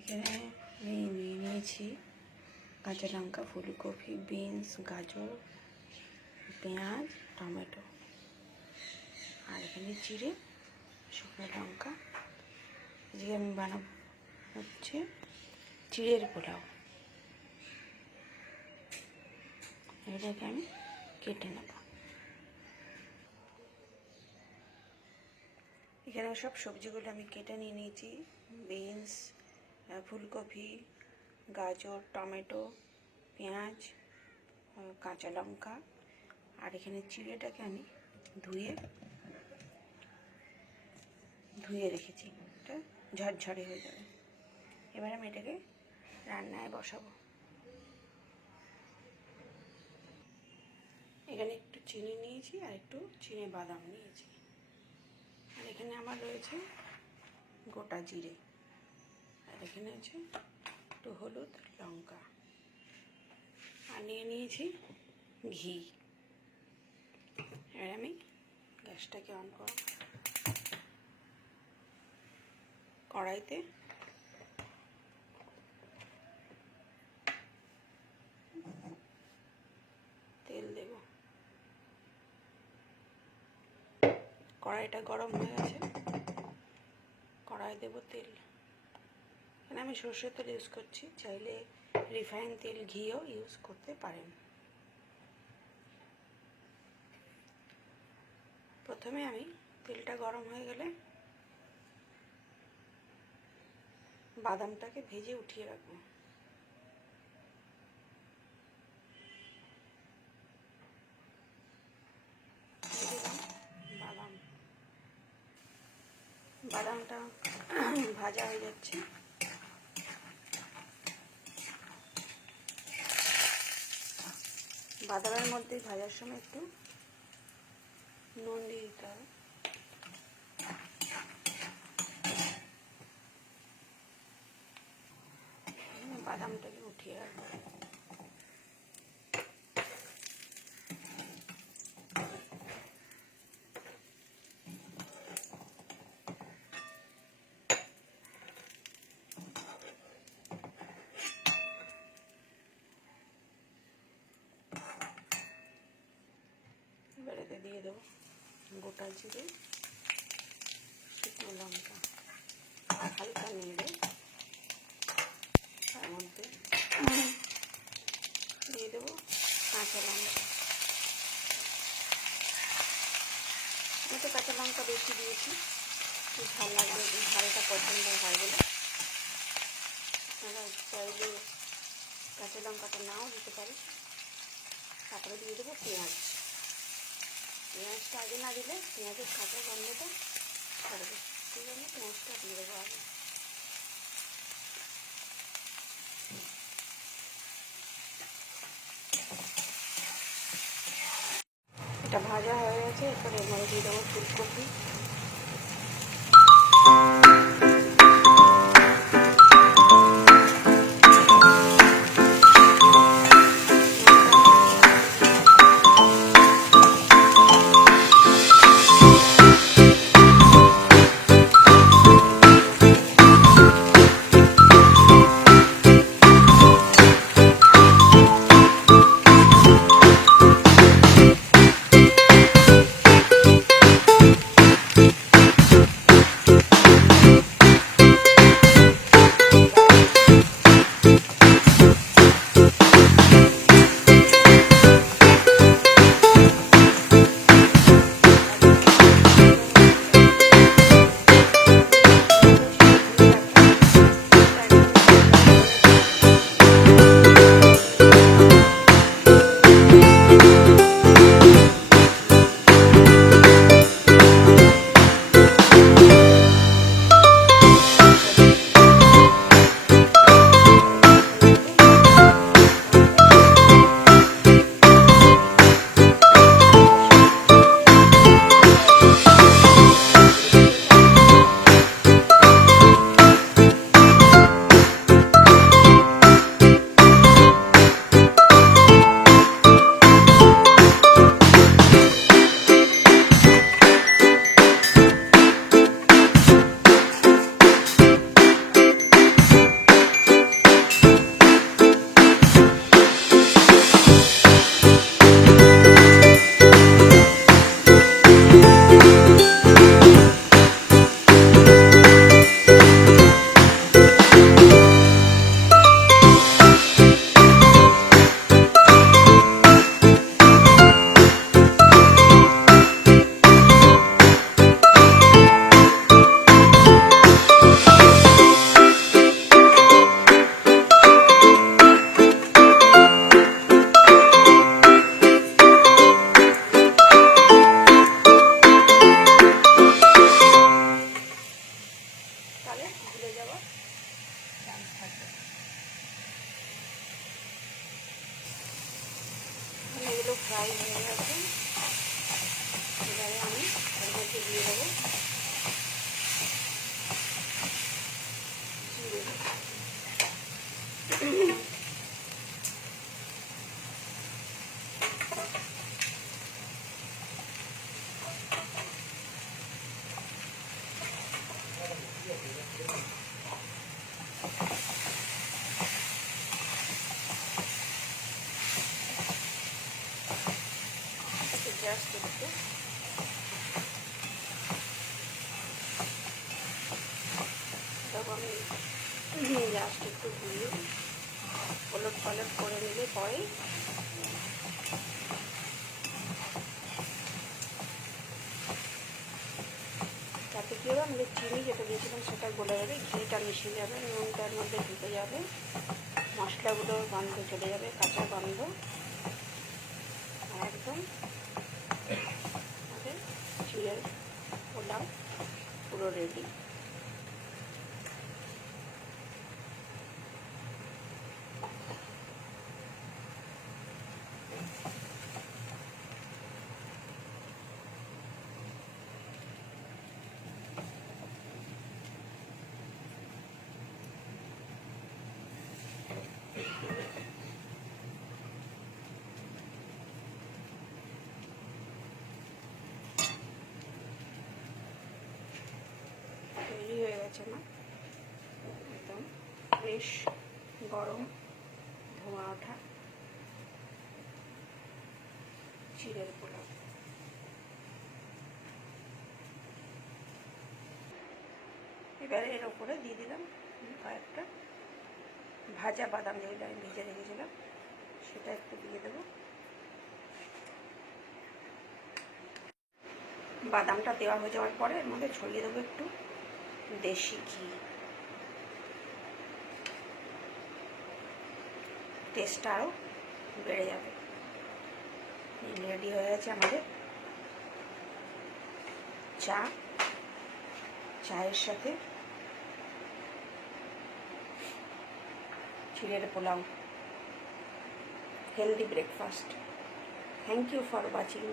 এখানে আমি নিয়ে নিয়েছি কাঁচা লঙ্কা, ফুলকপি, বিনস, গাজর, পেঁয়াজ, টমেটো, আর এখানে জিরে, শুকনো লঙ্কা। আজকে আমি বানাবো হচ্ছে চিড়ের পোলাও। এটাকে আমি কেটে নেব। এখানে সব সবজিগুলো আমি কেটে নিয়ে নিয়েছি। বিনস, ফুলকপি, গাজর, টমেটো, পেঁয়াজ, কাঁচা লঙ্কা, আর এখানে চিড়েটাকে আমি ধুয়ে রেখেছি। এটা ঝরঝরে হয়ে যাবে। এবার আমি এটাকে রান্নায় বসাবো। এখানে একটু চিনি নিয়েছি আর একটু চিনে বাদাম নিয়েছি, আর এখানে আমার রয়েছে গোটা জিরে, আর এখানে আছে একটু হলুদ, লঙ্কা, আর নিয়ে নিয়েছি ঘি। এবার আমি গ্যাসটাকে অন করব। কড়াইতে তেল দেব। কড়াইটা গরম হয়ে গেছে, কড়াই দেব তেল। এখানে আমি সরষের তেল ইউজ করছি, চাইলে রিফাইন তেল, ঘিও ইউজ করতে পারেন। প্রথমে আমি তেলটা গরম হয়ে গেলে বাদামটাকে ভেজে উঠিয়ে রাখবো। বাদামটা ভাজা হয়ে যাচ্ছে। বাদামের মধ্যে ভাজার সময় একটু নুন দিয়ে দিতে হবে। বাদামটাকে উঠিয়ে রাখবো। এবারে দিয়ে দেবো গোটা জিরে, শুকনো লঙ্কা, হালকা নেড়ে তার মধ্যে দিয়ে দেবো কাঁচা লঙ্কা। আমি তো কাঁচা লঙ্কা বেশি দিয়েছি, একটু ঝাল লাগবে, ঝালটা পছন্দ হয় বলে। আপনারা চাইলে কাঁচা লঙ্কাটা নাও দিতে পারি। তারপরে দিয়ে দেবো পেঁয়াজ। পেঁয়াজটা আগে না দিলে পেঁয়াজের কাঁচা গন্ধটা ছাড়বে, সেই জন্য পেঁয়াজটা দিয়ে দেবো আগে। এটা ভাজা হয়ে গেছে। এরপরে এর মধ্যে দিয়ে দেবো ফুলকপি, তাহলে ভুলে যাওয়ার চান্স থাকবে। এগুলো ফ্রাই হয়ে গেছে, এবারে আমি এর মধ্যে দিয়ে দেবো জিরে। জাস্ট একটু আমি জাস্ট একটু ধুয়ে ওলট পালট করে নিলে পরে তাতে কী হবে, আমাদের চিনি যেটা দিয়েছিলাম সেটা গলে যাবে, ঘিটা মিশে যাবে, নুনটার মধ্যে ঢুকে যাবে, মশলাগুলোর গন্ধ চলে যাবে, কাঁচা গন্ধ, আর একদম আমাদের চিড়ের পোলাও পুরো রেডি। তৈরি হয়ে গেছে না, একদম ফ্রেশ গরম ধোঁয়া ওঠা চিড়ের পোলাও। এবারে এর ওপরে দিয়ে দিলাম কয়েকটা ভাজা বাদাম, যেগুলো আমি ভেজে রেখেছিলাম সেটা একটু দিয়ে দেবো। বাদামটা দেওয়া হয়ে যাওয়ার পরে এর মধ্যে ছড়িয়ে দেবো একটু দেশি ঘি, টেস্টটা আরও বেড়ে যাবে। রেডি হয়ে গেছে আমাদের চায়ের সাথে চিড়ের pulao, healthy breakfast. Thank you for watching.